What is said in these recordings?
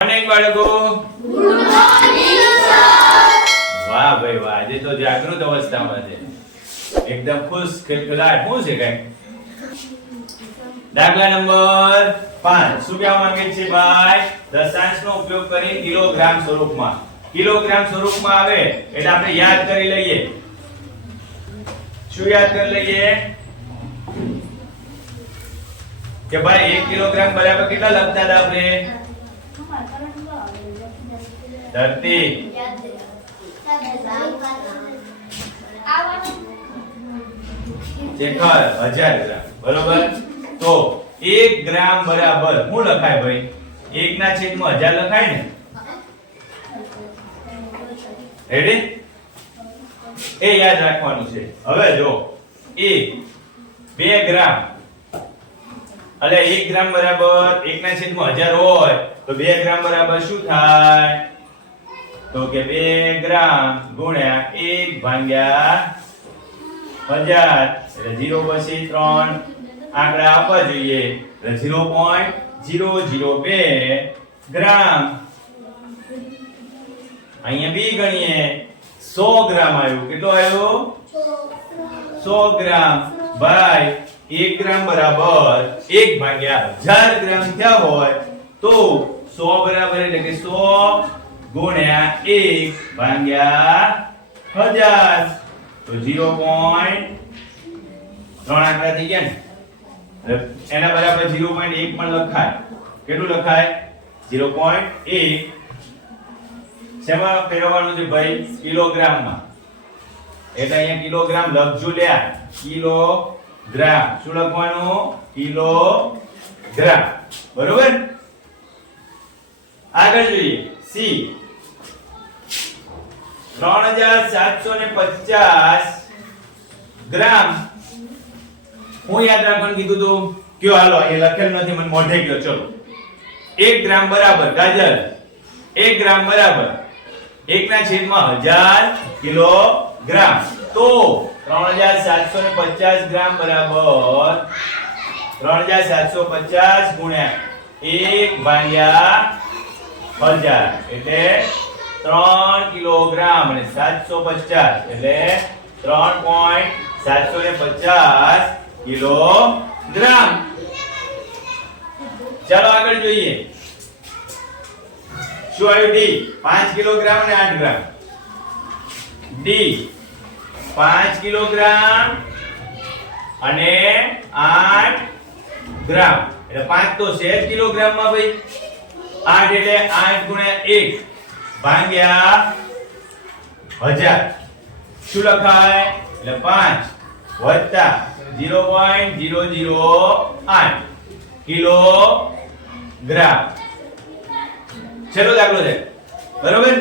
Morning બાળકો. Good morning sir. વાહ ભાઈ વાહ, આજે તો જાગૃત અવસ્થામાં છે, એકદમ ખુશ ખિલખિલાટ. શું છે કઈ? દાખલા નંબર 5 શું કહેવા માંગે છે ભાઈ? દશાંશનો ઉપયોગ કરી કિલોગ્રામ સ્વરૂપમાં. કિલોગ્રામ સ્વરૂપમાં આવે એટલે આપણે યાદ કરી લઈએ. શું યાદ કરી લઈએ? કે ભાઈ 1 કિલોગ્રામ બરાબર કેટલા લખતા હતા આપણે? ધરતી. શેખર 1000 ગ્રામ. બરોબર. તો 1 ગ્રામ બરાબર શું લખાય ભાઈ? 1 ના છેદમાં 1000 લખાય ને? રેડી? એ યાદ રાખવાનું છે. હવે જો 2 ગ્રામ એટલે 1 ગ્રામ બરાબર 1 ના છેદમાં 1000 હોય તો 2 ગ્રામ બરાબર શું થાય? તો કે 2 ગ્રામ ગુણ્યા 1 ભાગ્યા 1000 એટલે 0 પછી 3 આંકડા આપવા જોઈએ એટલે 0.002 ગ્રામ. અહીંયા બી ગણીએ 100 ગ્રામ આવ્યું. કેટલો આવ્યો? 100 ગ્રામ ભાઈ 1 ગ્રામ બરાબર 1 ભાગ્યા 1000 ગ્રામ થયા હોય તો 100 બરાબર એટલે કે 100 ગુણ્યા 1 ભાગ્યા 1000 તો 0.3 આંકડા થઈ ગયા ને. એના બરાબર 0.1 પણ લખાય. કેટલું લખાય? 0.1. શેમાં ફેરવવાનું છે ભાઈ? કિલોગ્રામમાં. એટલે અહીંયા કિલોગ્રામ લખજો લ્યા. કિલોગ્રામ. શું લખવાનું? કિલોગ્રામ. બરોબર? આગળ જોઈએ. સી 3750 ગ્રામ. હું યાદ રાખવાનું કીધું તું? કયો હાલો, એ લખેલ નથી, મને મોઢે ગયો. ચલો 1 ગ્રામ બરાબર ગાજર 1 ગ્રામ બરાબર 1 ના છેદમાં 1000 કિલોગ્રામ. તો 3750 ગ્રામ બરાબર 3750 ગુણ્યા 1 ભાગ્યા 1000 એટલે 3 કિલોગ્રામ અને 750 એટલે 3.750 કિલોગ્રામ. ચાલો આગળ જોઈએ. શું આવ્યું? ડી 5 કિલોગ્રામ અને 8 ગ્રામ. ડી 5 કિલોગ્રામ અને 8 ગ્રામ એટલે 5 તો છે જ કિલોગ્રામમાં ભાઈ. 8 એટલે 8 ગુણ્યા 1 ભાગ્યા 1000 શું લખાય? એટલે 5 વત્તા 0.008 કિલોગ્રામ. છેલ્લો દાખલો છે. બરોબર?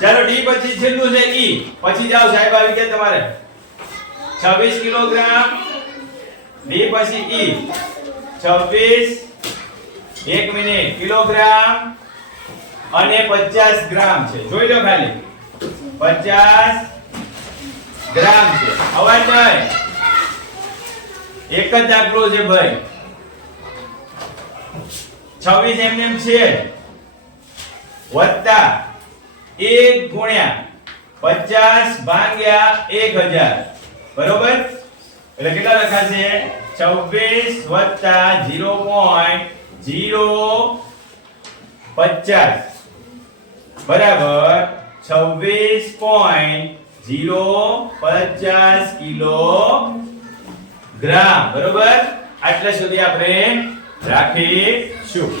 ચાલો ડી પછી છેલ્લું છે ઈ. પછી જાઓ સાહેબ, આવી ગયા તમારે. 26 કિલોગ્રામ. ડી પછી ઈ 26 1 મિનિટ કિલોગ્રામ અને 50 ગ્રામ છે. જોઈ લો ખાલી 50 ગ્રામ છે. અવાજ નહીં, એક જ દાખલો છે ભાઈ. 26 એમએમ છે વત્તા 1 ગુણ્યા 50 ભાગ્યા 1000. બરોબર? એટલે કેટલા લખાશે? 26 વત્તા 0.050 બરાબર 26.050 કિલોગ્રામ. બરોબર? આટલા સુધી આપણે રાખીશું.